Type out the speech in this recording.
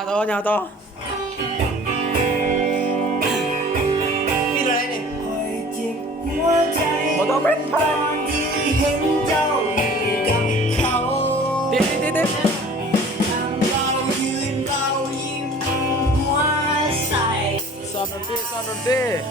야 너냐 너. 네, 네, 네. Saturday, Saturday.